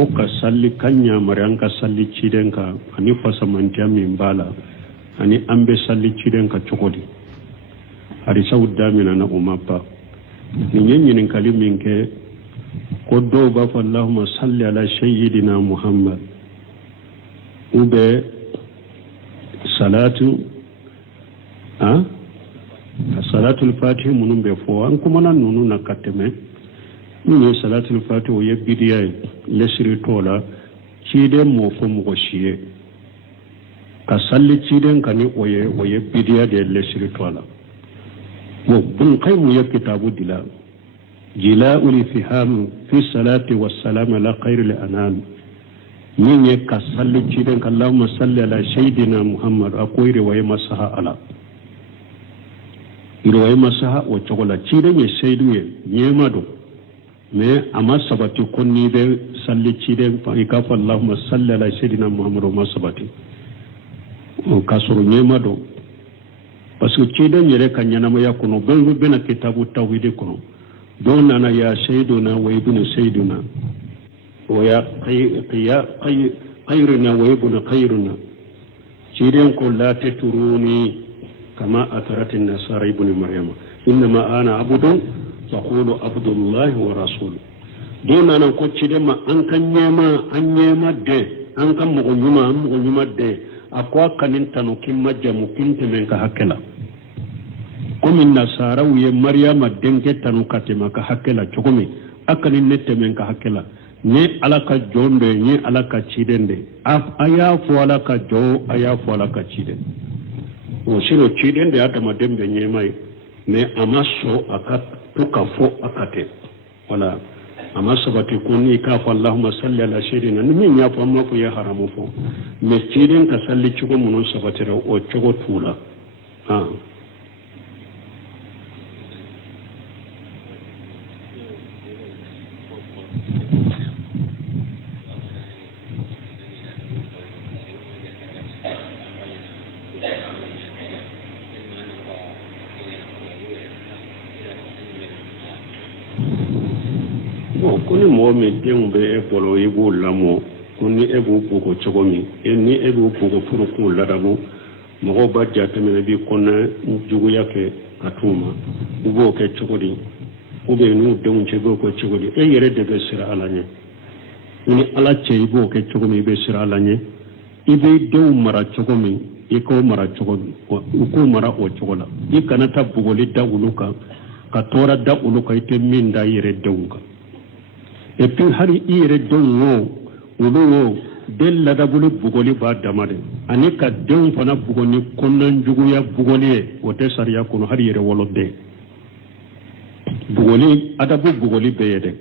fo ka salli kanya mari an ka salli ciden ka ani fasamantiya min bala ani an be salli ciden ka cogodi hari sawdamina na umappa ni nyen kali min ke ko do ba fa allahumma salli ala sayyidina muhammad ube salatu salatul fatih munum be fo an kuma nan nunu na kateme ni salatul fatih o yebidiya lesri tola cide mo fo mo shiye ka salli ciden kani o yebidiya de lesri tola mo bun kai mu ya kitabu dila jila'ul fiham fi salati was salam ala khairil anam ni ka salli ciden kallahumma salli ala sayyidina muhammad akoy riwaya masaha ala riwaya masaha o chogola ciden ye saydu ye nyema do mais ama sabati konni be salli ciden fa ikafa allahumma salli ala sayyidina muhammad ma sabati o kasuru nyema do parce que ciden yere kanyana ma yakuno bengu bena kitabu tawhid kono don nana ya sayyiduna wa ibnu sayyiduna wa ya khayruna wa ibnu khayruna ciden ko la taturuni kama atarat an-nasara ibnu maryama inma ana abudun faqulu abdullahi wa rasuluhu don nana ko ciden ma an kan nyema de an kan mo nyuma de akwa kanin tanu kimma jamu kinte men ka hakela komi nasara wiye maryama denke tanu katema ka hakela chokomi akanin nette men ka hakela ne alaka jonde ne alaka chidende aya fo alaka jo aya fo alaka chidende o sino chidende atama dembe nyemai ne amaso akat tuka fo akate wala amasabati kunni ka fa allahumma salli ala sayyidina min ya fa ma ko ya haramu fo me chiden ka salli chugo munon sabati ro o chugo tula kuni mo me denw be e bolo e bo lamo kuni e bo ko chogomi ni e bo ko furu ko ladabo mo ba jatame bi konna jugu yake atuma ubo ke chogodi ube nu denw che bo ko chogodi e yere de be sira alanye ni ala che ibo ke chogomi be sira alanye ibe denw mara chogomi e ko mara chogomi ko mara o chogola i kana ta bugoli da uluka ka tora da uluka ite min da yere denw et puis hari ire donwo ulo del la dabulu bugoli ba damade ani ka den fana bugoni konnan juguya bugoli o te sariya kono hari ire wolode bugoli adabu bugoli beyede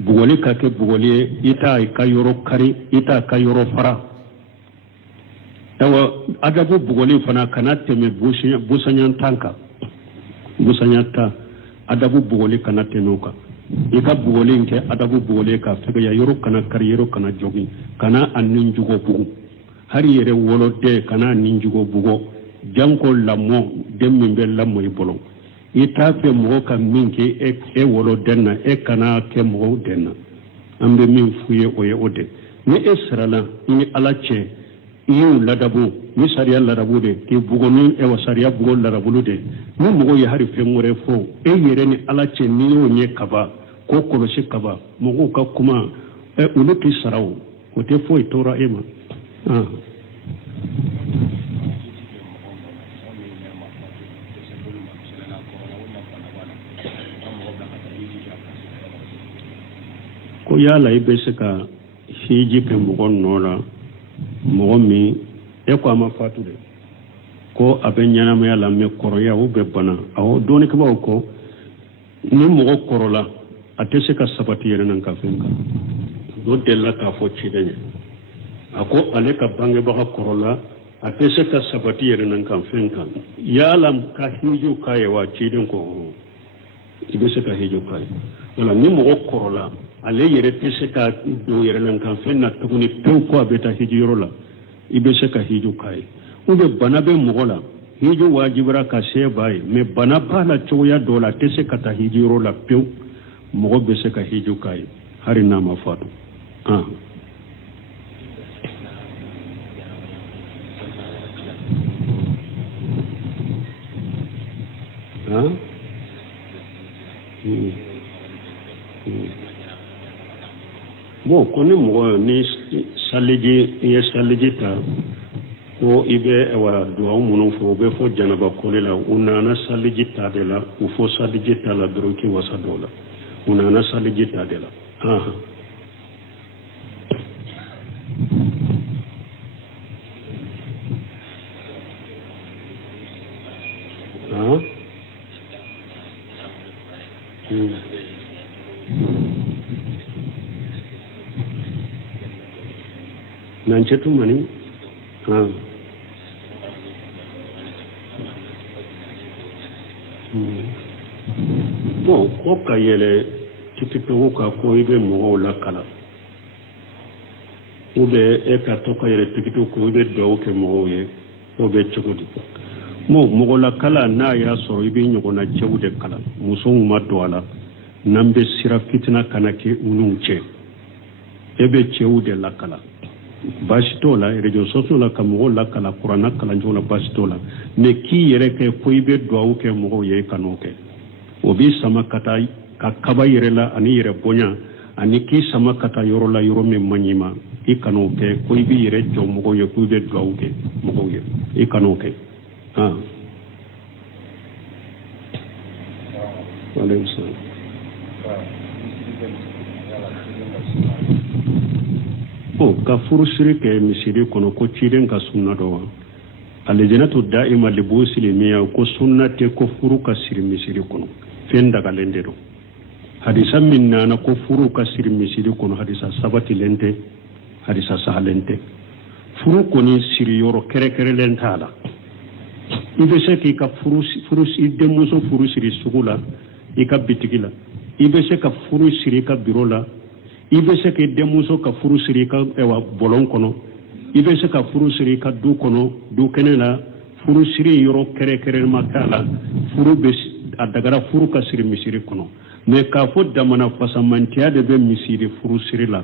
bugoli ka ke bugoli ita ka yoro kari ita ka yoro fara tawa adabu bugoli fana kana teme busanyan tanka busanyata adabu bugoli kana tenuka ika bugolin ke adabu bugole ka febe ya yoro kana kari yoro kana jogi kana annin jugo bugu hari yere wolode kana annin jugo bugo janko lamo demmin be lamo ibolo ita fe mo ka minke e wolodenna e kana ke mo denna ambe min fuye oye ode ni esrala ni alache yu ladabu ni sariya ladabu de ke bugoni e wasariya bugo ladabu de ni mo ye hari fe ngore fo e yere ni alache ni yo nye kaba ko kolosi kaba mo ka kuma e uluti saraw ko te fo itora ema ko yala ibe seka hiji ke mo nora mo mi e ko ama fatu de ko abenyana me yala me koroya u be bana aw doni ko ko ni mo korola atese ka sabati yere nan ka fenka do della ka fo chidenya ako ale ka bange baka korola atese ka sabati yere nan ka fenka yalam ka hiju kai wa chidin ko ibese ka hiju kai wala ni mo korola ale yere tese ka do yere nan ka fenna to ni to ko abeta hiju yorola ibese ka hiju kai ube bana be mogola hiju wajibra ka se bai me bana bala choya dola tese ka ta hiju yorola pew mogo be se ka hiju kai hari n'a ma faatu bon ko ni mɔgɔ ni saliji i ye saliji ta ko i bɛ duwawu minnu fɔ u bɛ fɔ janaba koli la u nana saliji ta de la u fɔ saliji ta la dɔrɔn k'i wasa dɔw la u nana saliji ta de la Nancetu mani bon ko ka yɛlɛ tikitogo ka ko i bɛ mɔgɔw lakala ou bien e ka to ka yɛlɛ tikito ko i bɛ duwawu kɛ mɔgɔw ye o bɛ cogo di mɔgɔ lakala n'a y'a sɔrɔ i bɛ ɲɔgɔnna cɛw de kala musow ma don a la n'an bɛ sira fitina kana kɛ u n'u cɛ e bɛ cɛw de lakala baasi t'o la réseaux sociaux la ka mɔgɔw lakala kuranna kalancogo la baasi t'o la mais k'i yɛrɛ kɛ ko i bɛ duwawu kɛ mɔgɔw ye i kan'o kɛ o b'i sama ka taa ka kaba yɛrɛ la ani yɛrɛ bonya ani k'i sama ka taa yɔrɔ la yɔrɔ min man ɲi ma i kan'o kɛ ko i b'i yɛrɛ jɔ mɔgɔw ye ko i bɛ duwawu kɛ mɔgɔw ye i kan'o kɛ waaleykum salaam ka furusiri kɛ misiri kɔnɔ ko ciden ka sunna dɔ wa alijinatu da'ima li busilimiya ko sunna tɛ ko furu ka siri misiri kɔnɔ fɛn dagalen de don hadisa min nana ko furu ka siri misiri kɔnɔ hadisa sabatilen tɛ hadisa sahalen tɛ furu kɔni siri yɔrɔ kɛrɛkɛrɛlen t'a la i bɛ se k'i ka i denmuso furu siri sugu la i ka bitigi la i bɛ se ka furu siri i ka biro la i bɛ se k'i denmuso ka furu siri i ka bɔlɔn kɔnɔ i bɛ se ka furu siri i ka du kɔnɔ du kɛnɛ la furu siri yɔrɔ kɛrɛkɛrɛnma t'a la furu bɛ a dagara furu ka siri misiri kɔnɔ mais k'a fɔ damana fasamantiya de bɛ misiri furu siri la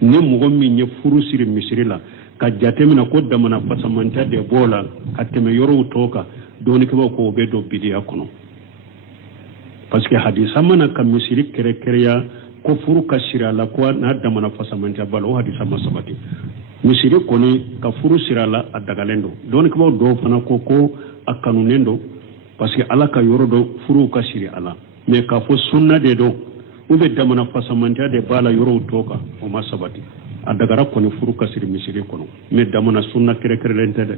ni mɔgɔ min ye furu siri misiri la ka jateminɛ ko damana fasamantiya de b'o la ka tɛmɛ yɔrɔw tɔw kan dɔɔnikɛlaw ko o bɛ don bidiya kɔnɔ parce que hadisa mana ka misiri kɛrɛkɛrɛya ko furu ka siri a la ko n'a damana fasamantiya b'a la o hadisa ma sabati misiri kɔni ka furu siri a la a dagalen don dɔɔnikɛlaw dɔw fana ko a kanunen don parce que ala ka yɔrɔ dɔ furuw ka siri a la mais k'a fɔ sunna de don ou bien damana fasamantiya de b'a la yɔrɔw tɔw kan o ma sabati a dagara kɔni furu ka siri misiri kɔnɔ mais damana sunna kɛrɛkɛrɛlen tɛ dɛ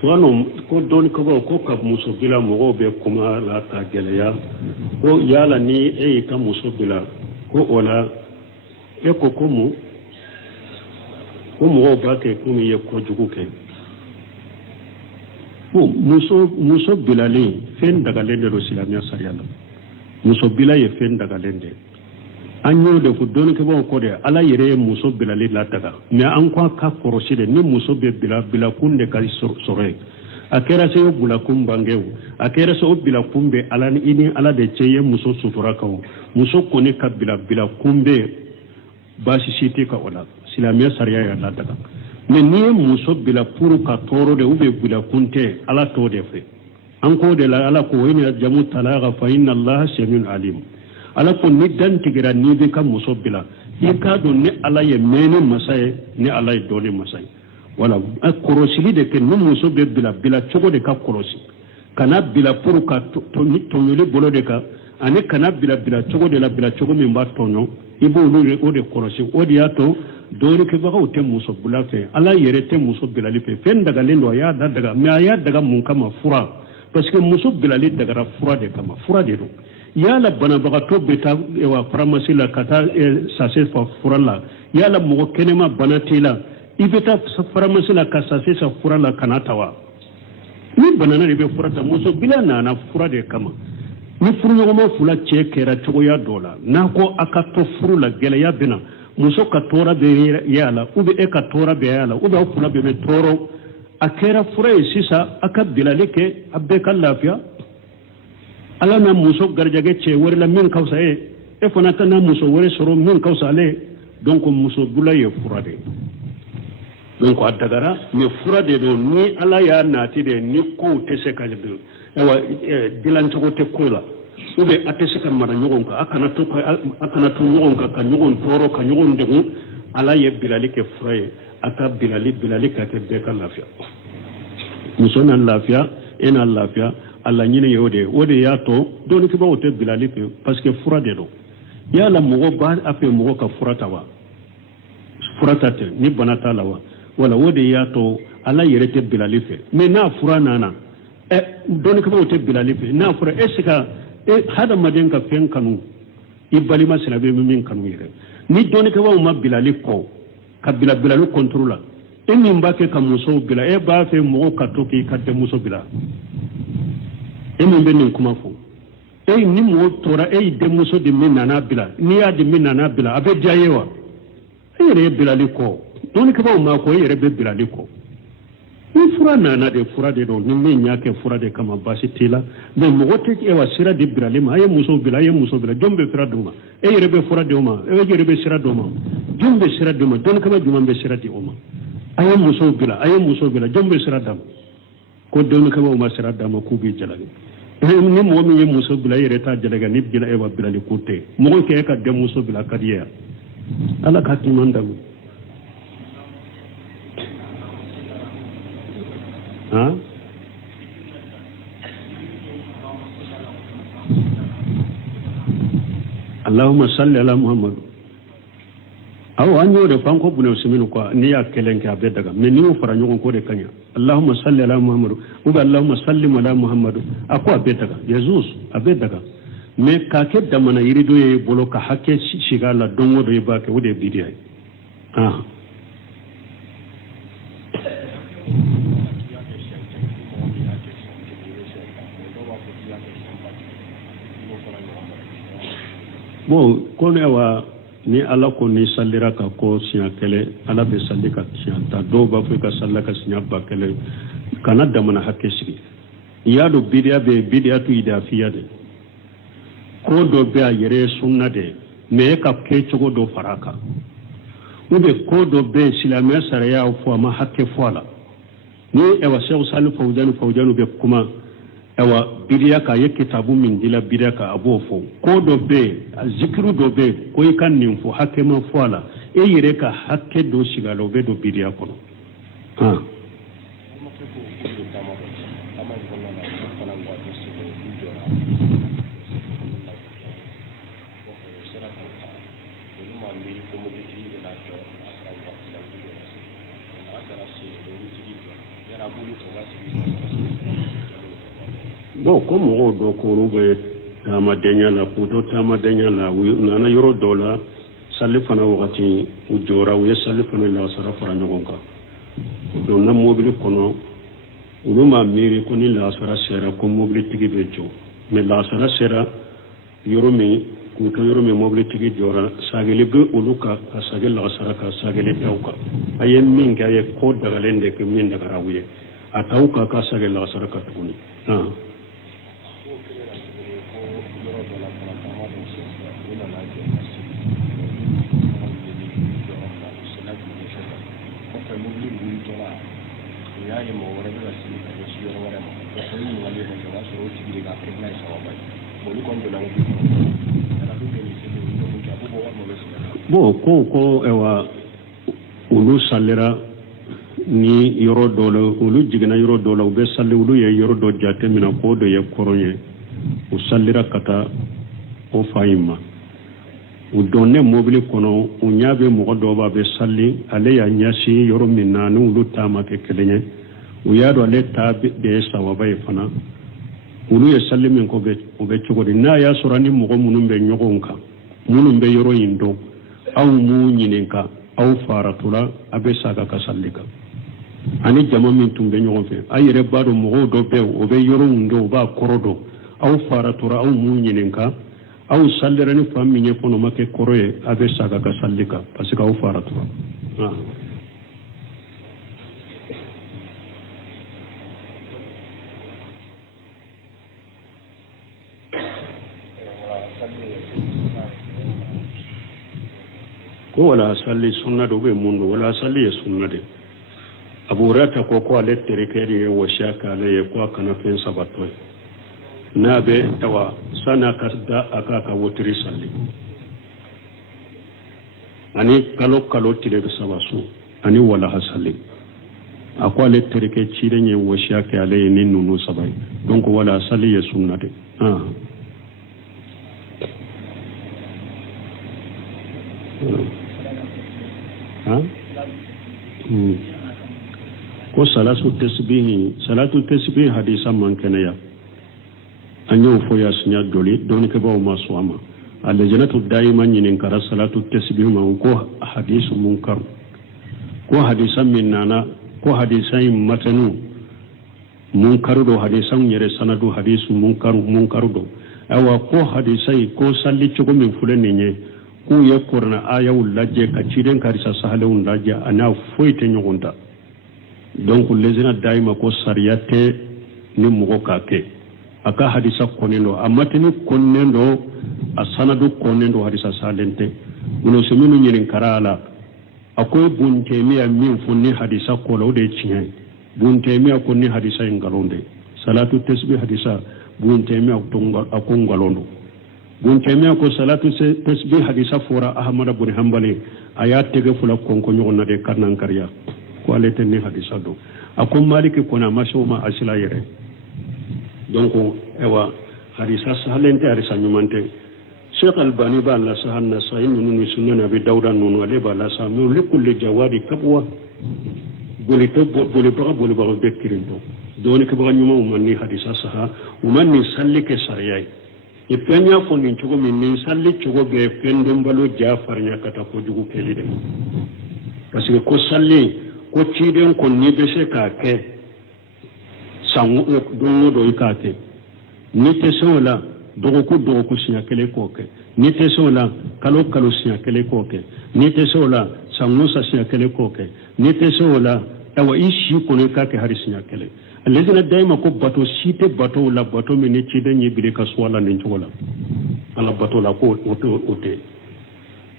tuwano ko dɔɔni kabaw ko ka muso bila mɔgɔw bɛ kuma la ka gɛlɛya ko yala ni e y'i ka muso bila ko o la e ko mun ko mɔgɔw b'a kɛ komi i ye kojugu kɛ muso bilalen fɛn dagalen de don silamɛya sariya la muso bila ye fɛn dagalen de an y'o de fɔ dɔɔnikɛbaw kɔ dɛ ala yɛrɛ ye muso bilali ladaga mais an ko a ka kɔrɔsi dɛ ni muso bɛ bilakun de ka sɔrɔ ye a kɛra se o bilakun bange o a kɛra se o bilakun bɛ ala ni i ni ala de cɛ ye muso sutura kan o muso kɔni ka bilakun bɛ baasi si tɛ ka o la silamɛya sariya yɛrɛ ladaga mais n'i ye muso bila pour ka tɔɔrɔ de ou bien bilakun tɛ ala t'o de fɛ an k'o de la ala ko wa in jamu talaqa fa inna allaha samiun alim ala ko ni dan tigɛra n'i bɛ ka muso bila i k'a dɔn ni ala ye mɛnni masa ye ni ala ye dɔɔni masa ye wala kɔlɔsili de kɛ ni muso bɛ bila cogo de ka kɔlɔsi kana bila pour ka tɔɲɔli bolo de kan ani kana bila cogo de la bila cogo min b'a tɔɲɔ i b'olu o de kɔlɔsi o de y'a to dɔɔnikɛbagaw tɛ muso bila fɛ ala yɛrɛ tɛ muso bilali fɛ fɛn dagalen don a y'a daga mais a y'a daga mun kama fura parce que muso bilali dagara fura de kama fura de don yala banabagatɔ bɛ taa pharmacie la ka taa sase fa fura la yala mɔgɔ kɛnɛma bana t'i la ibeta faramasi la kasase sa fura la kanatawa ni banana de be furata muso bila nana fura de kama ni furu ɲɔgɔnma fula cɛ kɛra cogoya dɔ la n'a ko a ka to furu la gɛlɛya bɛna muso ka tɔɔrɔ bɛ ye a la ubiyɛn e ka tɔɔrɔ bɛ ye a la ubiyɛn aw fila bɛɛ bɛ tɔɔrɔ a kɛra fura ye sisan a ka bilali kɛ a bɛɛ ka lafiya ala na muso garijɛgɛ cɛ wɛrɛ la min ka fisa e fana ka na muso wɛrɛ sɔrɔ min ka fisa ale ye donc muso bula ye fura de donc a dagara mais fura de don ni ala y'a naati de ni kow tɛ se ka dilancogo tɛ ko la ubiyɛn a tɛ se ka mara ɲɔgɔn kan a kana to ɲɔgɔn kan ka ɲɔgɔn tɔɔrɔ ka ɲɔgɔn degun ala ye bilali kɛ fura ye a ka bilali ka kɛ bɛɛ ka lafiya muso na lafiya e na lafiya a laɲini ye o de y'a to dɔɔnikibaw tɛ bilali fɛ parce que fura de don yala mɔgɔ b'a fɛ mɔgɔ ka fura ta wa fura ta tɛ ni bana t'a la wa wala o de y'a to ala yɛrɛ tɛ bilali fɛ mais n'a fura nana dɔɔnikibaw tɛ bilali fɛ n'a fɔra e se ka hadamaden ka fɛn kanu i balima silamɛ bɛ min kanu yɛrɛ ni dɔɔnikibaw ma bilali kɔ ka bilali kɔntoro la e min b'a kɛ ka musow bila e b'a fɛ mɔgɔw ka to k'i ka denmuso bila e min bɛ nin kuma fɔ ni mɔgɔ tora e denmuso de min nana bila n'i y'a de min nana bila a bɛ diya ye wa e yɛrɛ ye bilali kɔ dɔɔnikibaw ma kɔ e yɛrɛ bɛ bilali kɔ ni fura nana de fura de don ni min y'a kɛ fura de kama baasi t'i la mais mɔgɔ tɛ wa sira di bilali ma a ye muso bila jɔn bɛ sira d'o ma e yɛrɛ bɛ fura di o ma e yɛrɛ bɛ sira d'o ma jɔn bɛ sira d'o ma dɔɔnikaba jumɛn bɛ sira di o ma a ye muso bila jɔn bɛ sira d'a ma ko dɔɔnikabaw ma sira d'a ma k'u bɛ jalaki ni mɔgɔ min ye muso bila e yɛrɛ t'a jalaki ni bila e wa bilali ko tɛ mɔgɔ kɛ e ka denmuso bila ka di ye ala ka timan dalu Allahumma salli ala Muhammad aw an y'o de fɔ an ko bunɛ siminu quoi n'i y'a kelen kɛ a bɛ daga mais n'i y'o fara ɲɔgɔn ko de ka ɲa Allahumma salli ala Muhammad ou bien Allahumma sallim ala Muhammad a ko a bɛ daga Jesus a bɛ daga mais k'a kɛ damana yirido ye bolo ka hakɛ siga la don o don i b'a kɛ o de ye bidiya ye bon ko ne wa ni ala ko ni sallira ka ko siɲɛ kɛlɛ ala bɛ salli ka siɲɛ ta dɔw b'a fɔ i ka salla ka siɲɛ ba kɛlɛ kana damana hakɛ sigi i y'a dɔn bidiya bɛ bidiya tu idafiya de ko dɔ bɛ a yɛrɛ ye sunna de mais e ka kɛ cogo dɔ fara a kan ou bien ko dɔ bɛ yen silamɛya sariya y'a fɔ a ma hakɛ fɔ a la ni Sheikh Salih Fawzan bɛ kuma bidiya ka ye kitabu min dila bidiya ka a b'o fɔ ko dɔ bɛ yen zikiru dɔ bɛ yen ko i ka nin fɔ hakɛ ma fɔ a la e yɛrɛ ka hakɛ dɔ sigi a la o bɛ don bidiya kɔnɔ bon ko mɔgɔw dɔ ko olu bɛ taamadenya la k'u to taamadenya la u nana yɔrɔ dɔw la sali fana wagati u jɔra u ye sali fana lasara fara ɲɔgɔn kan donc na mobili kɔnɔ olu m'a miiri ko ni lasara sera ko mobilitigi bɛ jɔ mais lasara sera yɔrɔ min k'u to yɔrɔ min mobilitigi jɔra sageli bɛ olu kan ka sagi lasara kan sageli t'aw kan a ye min kɛ a ye ko dagalen de kɛ min dagara u ye a t'aw kan ka sagi lasara kan tuguni bon ko olu salira ni yɔrɔ dɔ la olu jiginna yɔrɔ dɔ la u bɛ sali olu ye yɔrɔ dɔ jate minɛ k'o de ye kɔrɔn ye u salira ka taa o fa in ma u don ne mobili kɔnɔ u ɲɛ bɛ mɔgɔ dɔw b'a bɛ sali ale y'a ɲɛsin yɔrɔ min na ni olu ta ma kɛ kelen ye u y'a dɔn ale ta de ye sawaba ye fana olu ye sali min kɔ o bɛ cogo di n'a y'a sɔrɔ ni mɔgɔ minnu bɛ ɲɔgɔn kan minnu bɛ yɔrɔ in dɔn aw m'u ɲininka aw faratura abe saga ka sallika ani jama min tun bɛ ɲɔgɔn fɛ a yɛrɛ b'a dɔn mɔgɔw dɔ bɛ o bɛ yɔrɔ min dɔn o b'a kɔrɔ dɔn aw faratura aw m'u ɲininka aw sallira ni fa min ye kɔnɔ ma kɛ kɔrɔ ye a bɛ saga ka sallika parce que aw faratura ko wala salli sunna do be mun do wala salli ye sunna de abu rata ko ale tereke ye wasiya kale ye ko kana fen sabato na be tawa sana ka da aka ka wotiri salli ani kalo tire be sabasu ani wala hasalli akwa ale tereke cire ye wasiya kale ye ni nunu sabai donc wala salli ye sunna de ko salatu tasbih hadisa man kanaya anyo fo ya sunya doli don ke bawo masu ama aljanatu daima nyinin kara salatu tasbih ma ko hadisu munkar ko hadisan min nana ko hadisan matanu munkar do hadisan yere sanadu hadisu munkar do awa ko hadisai ko salli chugo min fulani nye ku ye korna ayawul lajje ka ciden karisa sahalewun lajje ana foyte nyogonda donc lezina daima ko sariyate ni mugo kake aka hadisa konendo amatini konendo asanadu konendo hadisa salente uno seminu nyirin karala akoy buntemiya min funni hadisa ko lawde ciyen buntemiya ko ni hadisa ngalonde salatu tasbih hadisa buntemiya ko ngalondo buntemiya ko salatu tasbih hadisa fora ahmad ibn hanbali ayat tege fula konko nyogona de karnan karya ko alete ni hadisa do akon maliki kona masoma asila yere donc ewa hadisa salente hadisa nyumante Sheikh Albani ba la sahanna sahin nunu sunna abi dauda nunu ale ba la samu likulli jawadi kabwa boli ba bekirin do doni ke ba nyuma umani hadisa saha umani sallike sariyai e penya fo nin chugo min nin salli chugo be pendum balo jafar nya kata ko jugu kelide parce que ko salli ko ciden ko ni be se ka ke sangu do do ikate ni te sola dogo ku sinya kele ko ke ni te sola kalo sinya kele ko ke ni te sola sangu sa sinya kele ko ke ni te sola tawa ishi ko ne ka ke hari sinya kele alladina daima ko bato site bato la bato min ni ciden ni bire ka swala nin chola ala bato la ko ote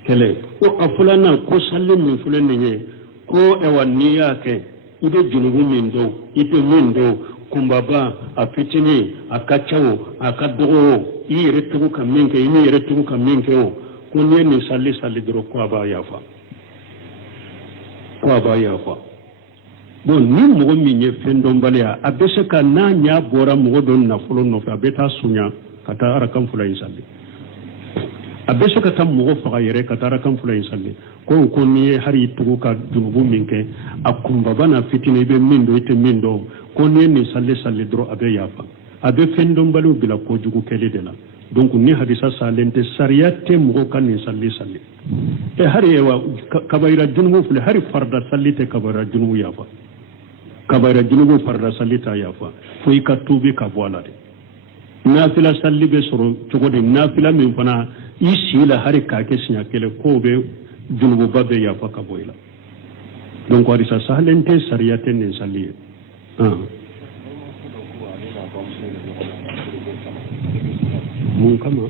kele ko afulana ko salli min fulani ne ko ewa niya ke ide junubu min do ite min do kumbaba a fitini a kacawo a kadogo i yere tugu ka min ke ini yere tugu ka min ke o ko ne ni salli doro ko aba yafa bon ni mogo min ye fen don baliya a be se ka n'a ɲa bɔra mogo don nafolo nɔfɛ a bɛ taa suɲa ka taa arakan fula in salli a bɛ se ka taa mogo faga yɛrɛ ka taa arakan fula in salli ko n'i ye hari tugu ka junubu min kɛ a kunbaba na fitini i bɛ min dɔn i tɛ min dɔn ko n'i ye nin salli dɔrɔn a bɛ yafa a bɛ fen don baliw bila kojugu kɛli de la donc ni hadisa salen tɛ sariya tɛ mɔgɔ ka nin salli hari wa kabayira junubu filɛ hari farda salli tɛ kabayira junubu yafa kabayira junubu farda salli ta yafa fo i ka tuubi ka bɔ a la de nafila salli bɛ sɔrɔ cogo di nafila min fana i si la hari k'a kɛ siɲɛ kelen k'o bɛ junububa bɛ yafa ka bɔ i la donc hadisa salen tɛ sariya tɛ nin salli ye mun kama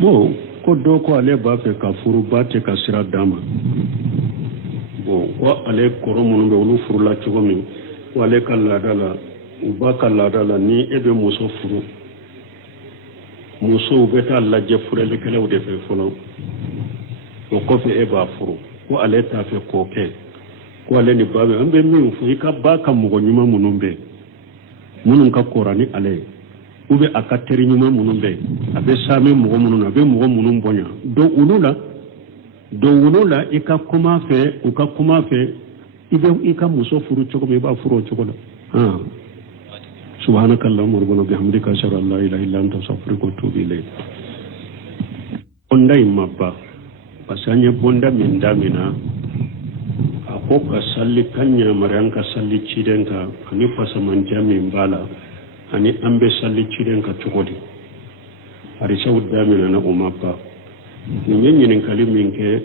bon ko dɔ ko ale b'a fɛ ka furu ba tɛ ka sira d'a ma bon ko ale kɔrɔ minnu bɛ olu furula cogo min ko ale ka laada la u ba ka laada la ni e bɛ muso furu musow bɛ taa lajɛ furelikɛlaw de fɛ fɔlɔ o kɔfɛ e b'a furu ko ale t'a fɛ k'o kɛ ko ale ni ba bɛ an bɛ min fɔ i ka ba ka mɔgɔ ɲuman minnu bɛ minnu ka kɔrɔ ni ale ye ube akateri nyuma munun be abe same mogo munun abe mogo munun bonya do ulula ika kuma fe ika muso furu cogo me ba furu cogo da subhanaka allahumma rabbana bihamdika ashhadu an la ilaha illa anta astaghfiruka wa atubu ilayk bonda imabba pasanya bonda min damina ako ka salli kanya maranka salli cidenka ani fasaman jami bala ani ambe salli cidenka cogodi ari sawud damina na umabba nyen kalimin ke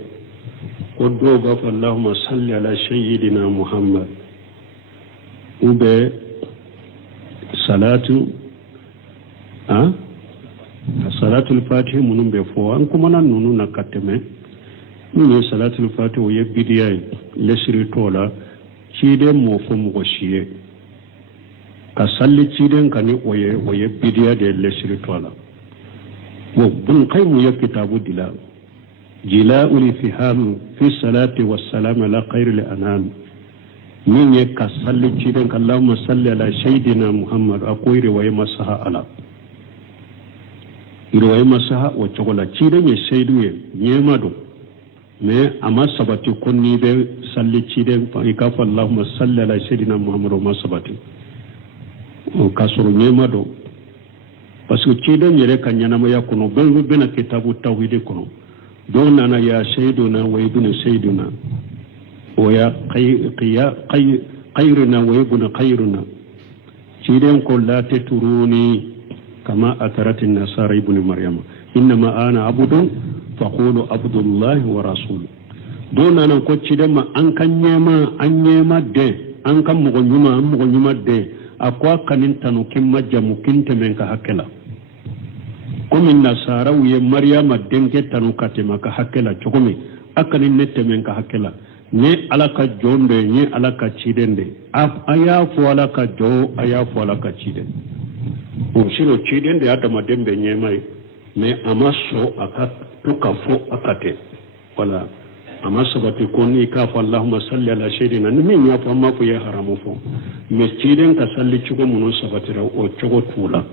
koddo ga allahumma salli ala sayyidina muhammad ube salatu salatul fatih munun be fo an kuma nan nunu na kateme ni salatul fatih o yebidiya lesri tola cide mo fo mo shiye ka salli ciden kani o yebidiya de lesri tola wo bun qaymu ya kitabu dila jila'ul fiham fi salati was salam ala khairil anam min ye ka salli ciden ka Allahumma salli ala sayyidina muhammad akoy riwaya masaha ala riwaya masaha o chogola ciden ye saydu ye nyema do mais ama sabati konni be salli ciden fa ikafa Allahumma salli ala sayyidina muhammad o masabati o kasoro nyema do parce que ciden yere ka nyanama ya kono bena kitabu tawhid kono don nana ya sayyiduna wa ibnu sayyiduna ويا خيرنا وابن خيرنا شيدين قل لا تتروني كما أترت النصارى ابن مريم إنما أنا عبد فقولوا عبد الله ورسوله دون أن نقول شيدين ما أنك نيما دي أنك مغنيما دي أقوى كنين تنو كما جمو كنت منك هكلا كم النصارى ويا مريم دينك تنو كتما كهكلا شكمي أكنين نت منك هكلا ni alaka jonde ni alaka chidende aya fo alaka jo aya fo alaka chidende o shiro chidende hata madembe nyemai me amaso aka tuka fo akate wala amaso bati koni ka fa allahumma salli ala sayyidina ni min ya fa ma fu ya haramu fo me chiden ka salli chugo muno sabatira o chogo tula